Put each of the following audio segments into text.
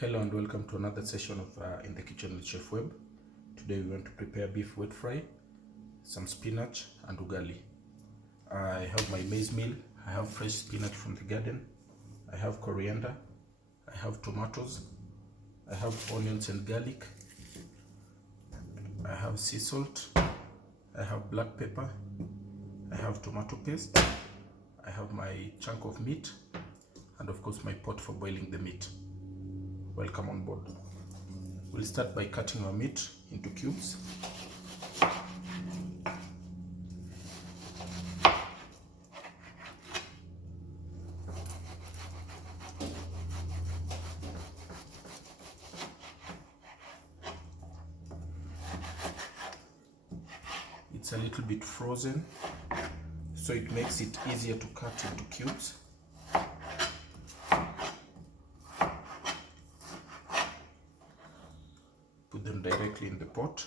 Hello and welcome to another session of In the Kitchen with Chef Web. Today we want to prepare beef wet fry, some spinach and ugali. I have my maize meal, I have fresh spinach from the garden, I have coriander, I have tomatoes, I have onions and garlic, I have sea salt, I have black pepper, I have tomato paste, I have my chunk of meat, and of course my pot for boiling the meat. Welcome on board. We'll start by cutting our meat into cubes. It's a little bit frozen, so it makes it easier to cut into cubes. Put them directly in the pot.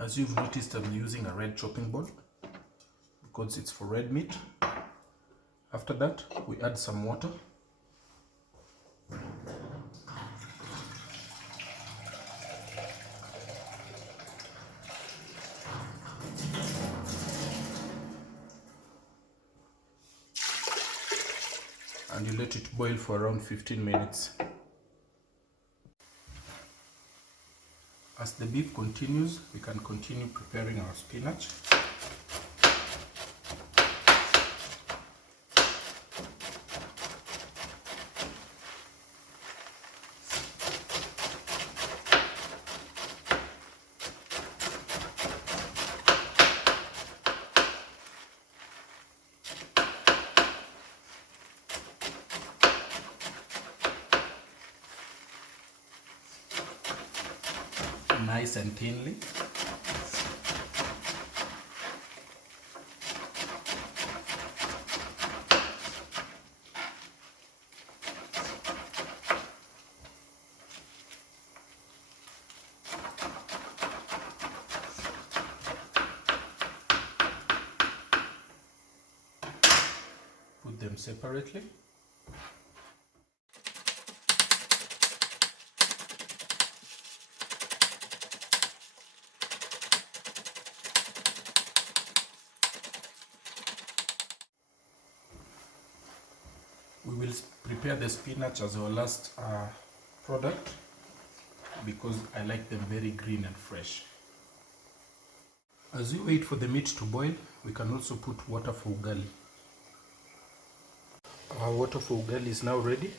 As you've noticed, I'm using a red chopping board because it's for red meat. After that, we add some water. And you let it boil for around 15 minutes. As the beef continues, we can continue preparing our spinach. Nice and thinly. Put them separately. We will prepare the spinach as our last product because I like them very green and fresh. As we wait for the meat to boil, we can also put water for ugali. Our water for ugali is now ready.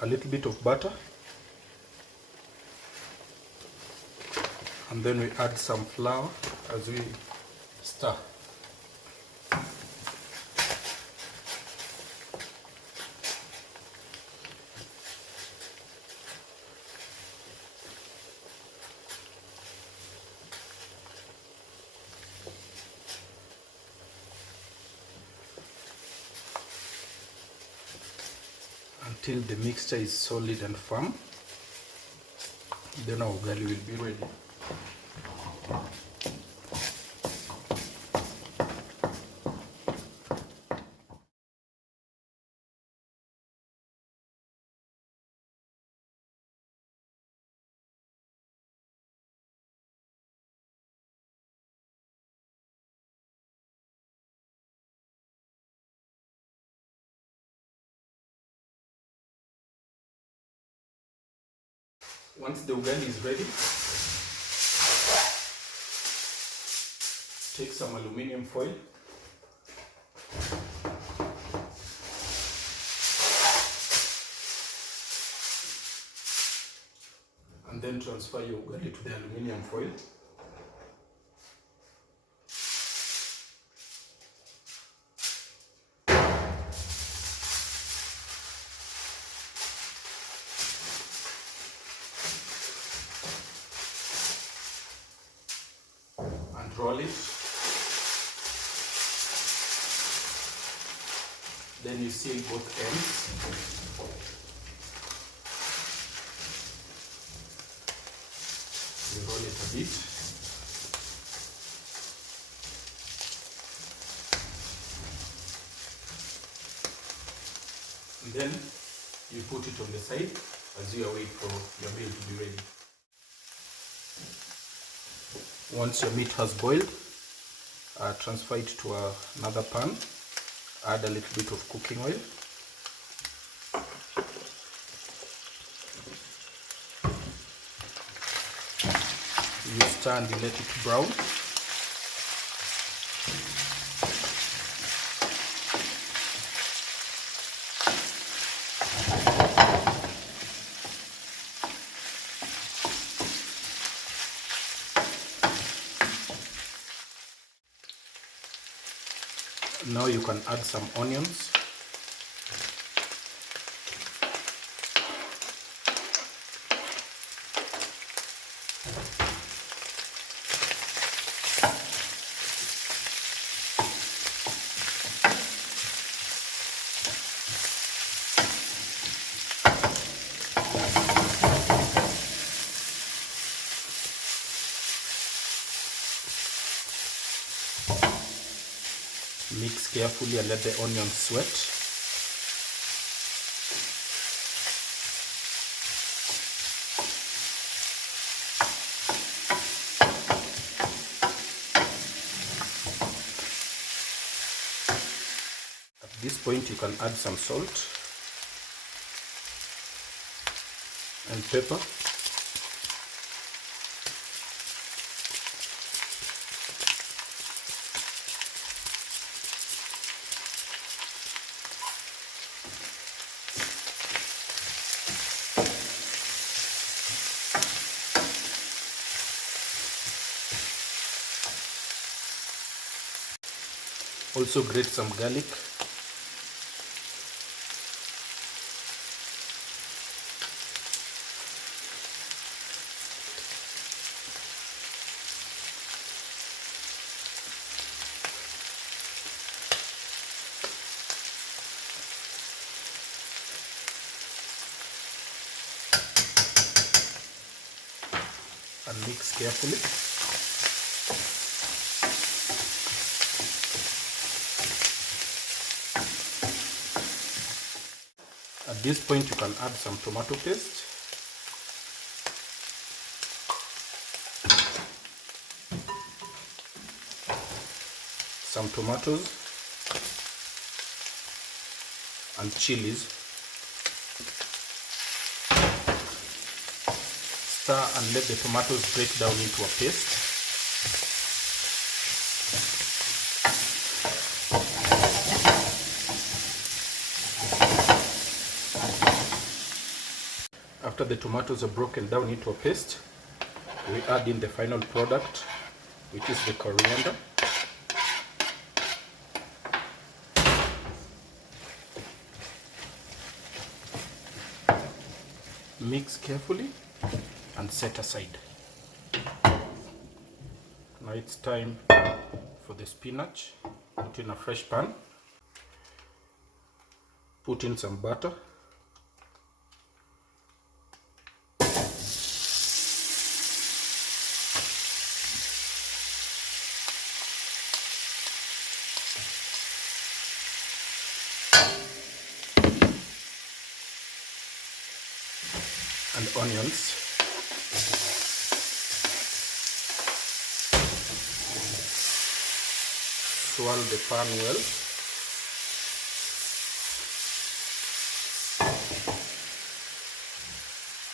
A little bit of butter. And then we add some flour as we stir. Until the mixture is solid and firm, then our ugali will be ready. Once the ugali is ready, take some aluminum foil, and then transfer your ugali to the aluminum foil. roll it. Then you seal both ends. You roll it a bit. And then you put it on the side as you await for your meal to be ready. Once your meat has boiled, transfer it to another pan. Add a little bit of cooking oil. You stir and let it brown. Now you can add some onions. Mix carefully and let the onions sweat. At this point you can add some salt and pepper. Also grate some garlic. And mix carefully. At this point you can add some tomato paste. Some tomatoes and chilies. Stir and let the tomatoes break down into a paste. After the tomatoes are broken down into a paste, we add in the final product, which is the coriander. Mix carefully and set aside. Now it's time for the spinach. Put in a fresh pan. Put in some butter. And onions. Swirl the pan well.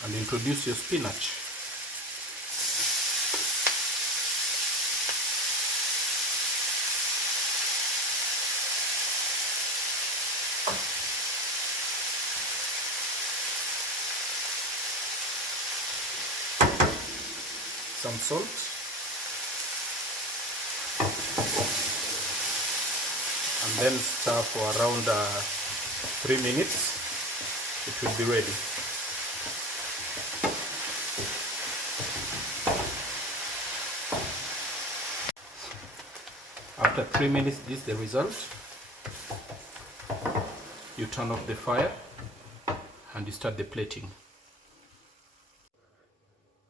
And introduce your spinach. Some salt. And then stir for around 3 minutes. It will be ready. After 3 minutes, this is the result. You turn off the fire and you start the plating.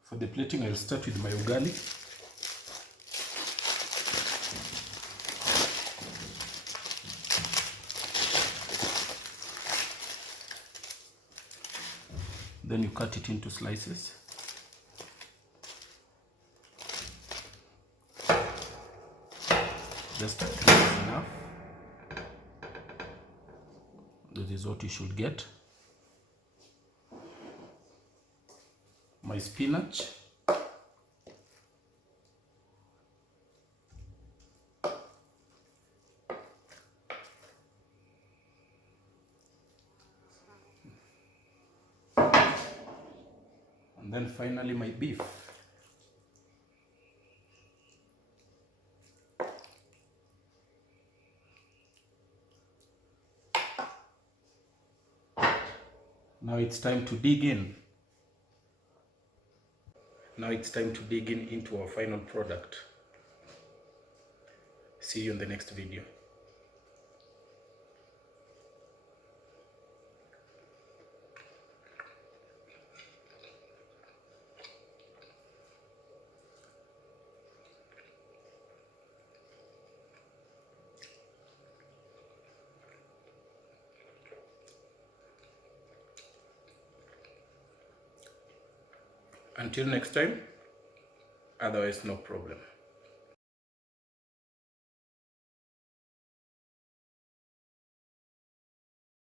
For the plating, I'll start with my ugali. Then you cut it into slices. Just 3 is enough. This is what you should get. My spinach. And then finally my beef. Now it's time to dig in. Now it's time to dig in into our final product. See you in the next video. Until next time, otherwise no problem.